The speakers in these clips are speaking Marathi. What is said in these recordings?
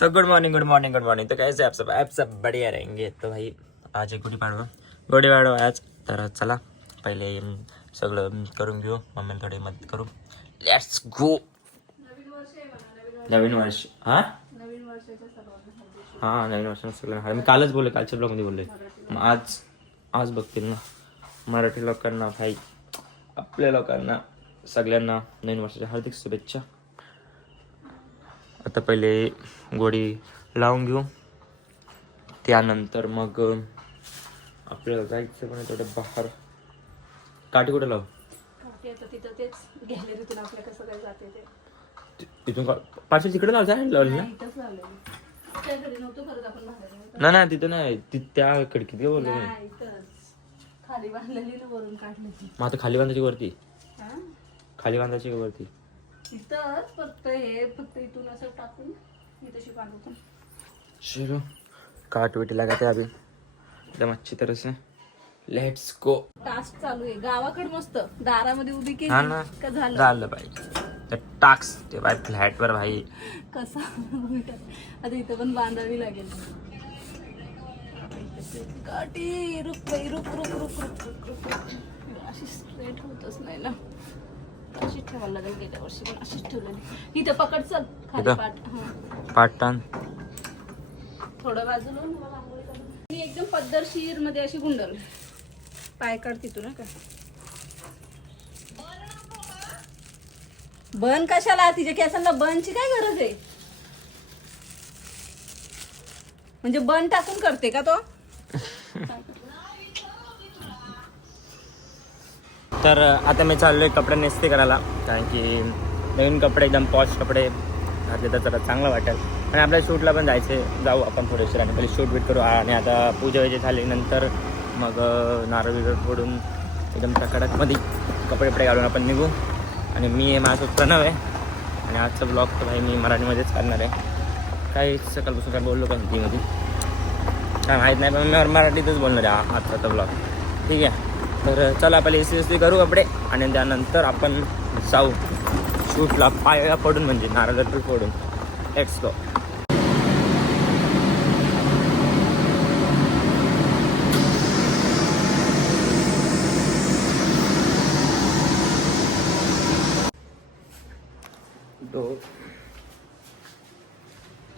तो गुड मॉर्निंग। तो कैसे आप सब बढ़िया रहेंगे. तो भाई आज आहे गुढीपाडवा आज. तर चला पहिले सगळं करून घेऊ. मम्मीला थोडी मदत करू. Let's go. नवीन वर्ष. हा नवीन वर्षाचं सगळं मी कालच बोलले, कालच्या ब्लॉगमध्ये बोलले. मग आज बघतील ना मराठी लोकांना, भाई आपल्या लोकांना सगळ्यांना नवीन वर्षाच्या हार्दिक शुभेच्छा. आता पहिले गोडी लावून घेऊ, त्यानंतर मग आपल्याला जायचं पण थोडं बाहेर. काठी कुठे लावू? तिथून पाचशे तिकडे लावलं ना. नाही तिथं नाही, त्या खिडकीत काय बोललो मी. खाली बांधलेली ना, वरून काढली. मग आता खाली बांधायची वरती, खाली बांधायची वरती. इथंच फक्त इथून असं टाकून इथं शिक बांधतो. चलो काट वेटी लगाते अभी एकदम अच्छी तरह से. Let's go. टास्क चालू आहे गावाकडे. मस्त दारामध्ये उभी केली का झालं पाहिजे टास्क. ते बाय फ्लॅट वर भाई कसा आता इथं पण बांधावी लागेल. गाठी रुक बाई, रुक रुक रुक रुक रुक रुक रुक. अशी स्ट्रेट होतच नाही ना, अशी ठेवायला लागेल. गेल्या वर्षी पण अशीच ठेवलेली. इथं पकड, चल खाली पाटान थोडं बाजूला. मी एकदम पद्धतशीर मध्ये अशी गुंडल. पाय काढ तिथून ना का. बन कशाला? तिच्या केसांना बनची काय गरज आहे? म्हणजे बन टाकून करते का तो? तर आता मी चाललोय कपडे नेस्ती करायला, कारण की नवीन कपडे एकदम पॉश कपडे घातले तर जरा चांगलं वाटेल. आणि आपल्या शूटला पण जाऊ आपण थोडे उशिराने. पहिले शूट बीट करू. आणि आता पूजा वगैरे झाल्यानंतर मग नारळ बिरळ फोडून एकदम टकाटकमध्ये कपडे घालून आपण निघू. आणि मी आहे, माझं प्रणव आहे. आणि आजचा ब्लॉग तर भाई मी मराठीमध्येच करणार आहे. काही सकाळपासून काय बोललो का हिंदीमध्ये काय माहीत नाही, पण मी मराठीतच बोलणार आहे आजचा ब्लॉग. ठीक आहे. तर चला पहिले एसी करू कपडे आणि त्यानंतर आपण जाऊ शूटला. पाया पडून म्हणजे नारळ फोडून. Let's go.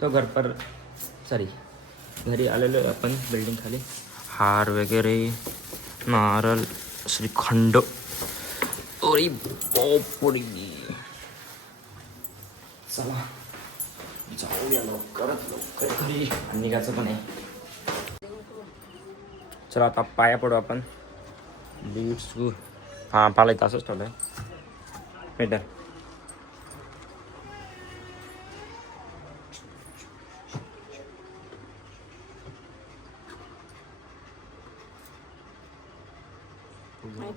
तो घरी आलेलो आहे आपण बिल्डिंग खाली. हार वगैरे, नारळ, श्रीखंड. ओरी पोपडी. चला जाऊया लवकर घरी. आणि निघायचं पण आहे. चला आता पाया पडू आपण. लीड्स गो. हां पाला इथं असंच ठेवलं आहे मीटर.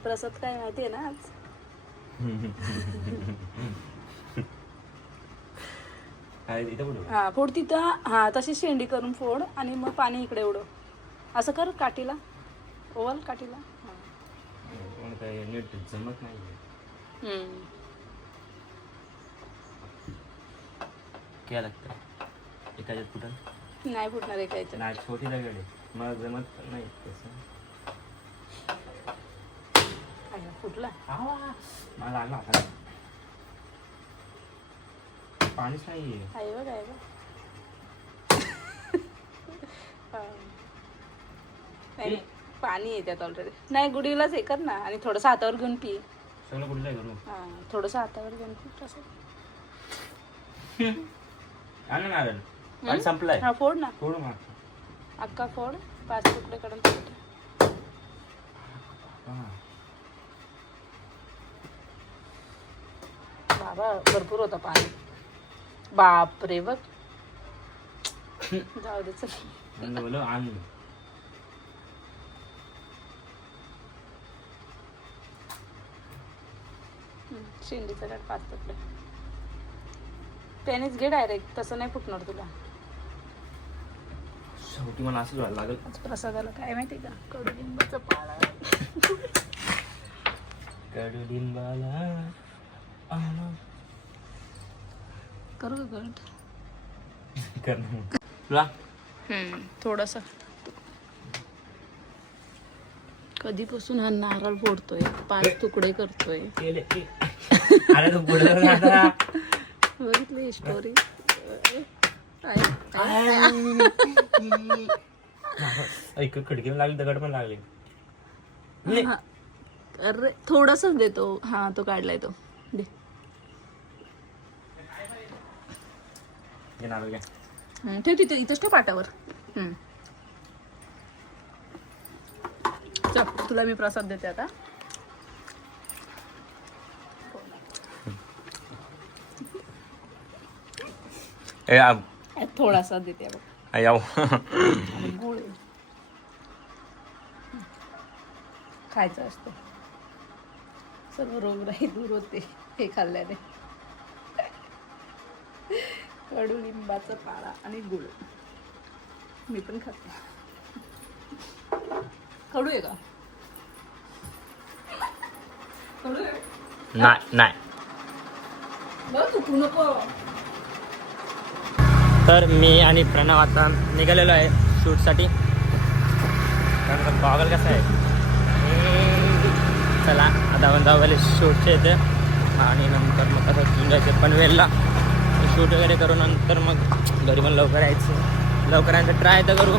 प्रसाद काय माहितीये ना आज? हा फोड तिथं. हा तशी शेंडी करून फोड आणि मग पाणी इकडे उडव. असं कर काठीला, ओवाल काठीला. नीट जमत नाही. काय लागतं एकाच्यात कुठं नाही फुटणार एकायचं. नाही छोटी दगड आहे, मला जमत नाही तसं. फुटला मला लागला आता. पाणीच नाही आहे बघ, आहे बघ. पाणी आहे त्यात ऑलरेडी. नाही गुढीलाच हे कर ना आणि थोडंसं हातावर घेऊन पी. सगळं कुठलं आहे करू? हा थोडंसं हातावर घेऊन पी तसं. आणलं नारळ. पाणी संपलंय. हा फोड ना. फोड मग अक्का फोड. 5 तुकडे कडून फोड. बाबा भरपूर होता पाणी. बाप रे बघ. जाऊ दे चल. बोलो आण. शेंडीचा काढ 5 तुकडे. त्यानेच घे डायरेक्ट, तसं नाही फुटणार तुला. शेवटी मला असंच व्हायला लागेल. प्रसादाला काय माहिती का, कडुलिंबाचं पाला. कडुलिंबाला करू का कट? कर तुला थोडासा. कधीपासून हा नारळ फोडतोय, 5 तुकडे करतोय. अरे तू पुढे जाऊन आता. बघितली स्टोरी. ऐक खिडकीला लागली दगड पण लागले. अरे थोडासाच देतो. हा तो काढलाय तो दे. ठेव तिथे, इथंच ठेव पाटावर. चल तुला मी प्रसाद देते आता. थोडासा देते बघ. गोड खायचं असतं. सर्व रोगराई दूर होते हे खाल्ल्याने. कडुलिंबाचा पाला आणि गुळ. मी पण खाते. कडू आहे का? कडू आहे? नाही. बघ तू नको. तर मी आणि प्रणव आता निघालेलो आहे शूटसाठी. कारण गॉगल कसं आहे. चला आता आपण जाऊ पहिले शूटचे येते आणि नंतर मग कसं घेऊन जायचं पनवेलला. शूट वगैरे करू नंतर मग घरी पण लवकर यायचं. लवकर यायचं ट्राय तर करू.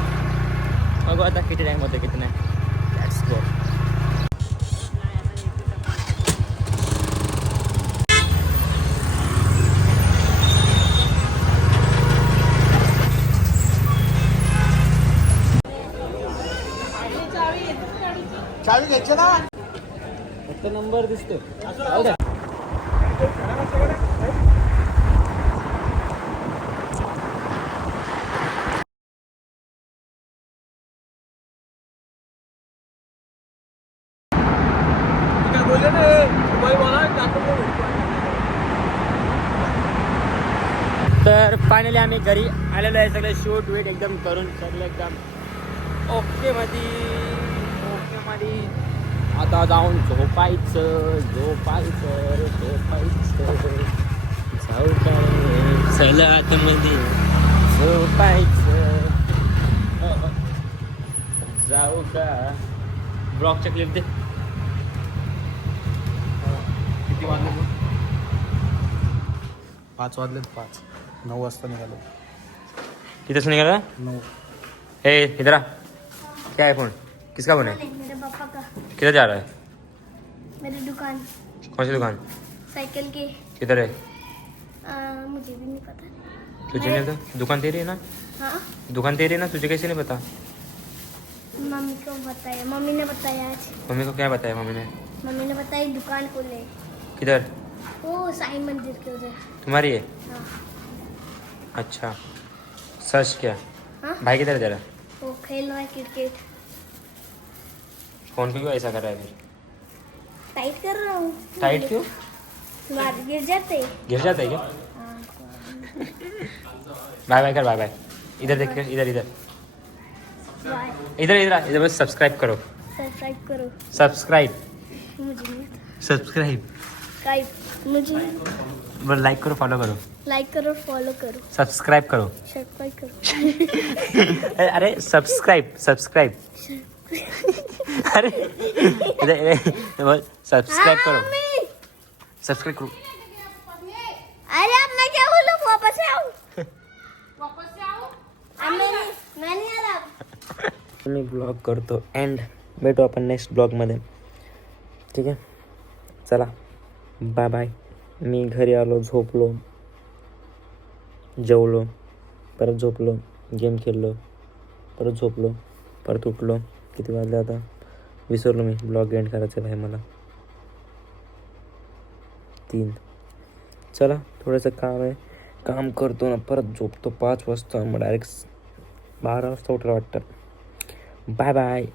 बघू आता किती टाईम होतं किती नाही. दॅट्स गो. चावी घ्यायची ना. फक्त नंबर दिसतो. तर फायनली आम्ही घरी आलेलो आहे. सगळे शूट वीट एकदम करून सगळं एकदम ओके मध्ये. आता जाऊन झोपायचं. जाऊ काय सगळं आतमध्ये झोपायचं. जाऊ का ब्लॉगच्या क्लिप दे. किती वाजले? 5 वाजलेत. 5. 9 वाजता निघालो. किधर निकला? 9. हे इधर आ. क्या है फोन? किसका फोन है? मेरे पापा का. किधर जा रहा है? मेरी दुकान. कौन सी दुकान? साइकिल की. किधर है? मुझे भी नहीं पता. तुझे नहीं पता? दुकान तेरी है ना? हाँ दुकान तेरी है ना? तुझे कैसे नहीं पता? मम्मी को बताया. मम्मी ने बताया आज. मम्मी को क्या बताया मम्मी ने? मम्मी ने बताया दुकान खोले. किधर? वो साईं मंदिर के उधर. तुम्हारी है? हाँ. अच्छा. सच क्या? हाँ? भाई किधर है तेरा? वो खेल रहा है क्रिकेट. फोन को क्यों ऐसा कर रहा है फिर? टाइट कर रहा हूँ. टाइट क्यों? तुम्हारे गिर जाते. गिर जाता है क्या? हाँ. बाय बाय कर. Bye bye. इधर देख. इधर बाय. इधर बस सब्सक्राइब करो. सब्सक्राइब करो. सब्सक्राइब. मुझे नहीं पता. सब्सक्राइब. सब्सक्राइब. मुझे बस लाइक करो फॉलो करो. लाइक करो फॉलो करो. सब्सक्राइब करो. सब्सक्राइब करो. अरे सब्सक्राइब. अरे सब्सक्राइब करो. सब्सक्राइब करो. अरे अब मैं क्या बोलूं? वापस से आऊं. मैं नहीं आ रहा. मी ब्लॉग करतो एंड भेटू आपण नेक्स्ट ब्लॉगमध्ये. ठीक आहे. चला बाय बाय. मी घरी आलो. झोपलो. जेवलो. परत झोपलो. गेम खेळलो. परत झोपलो. परत उठलो. किती वाजले आता विसरलो मी. ब्लॉग एंड करायचं आहे मला. 3. चला थोडंसं काम आहे. काम करतो ना परत झोपतो. 5 वाजता मग डायरेक्ट 12 वाजता उठलं वाटतं. Bye bye.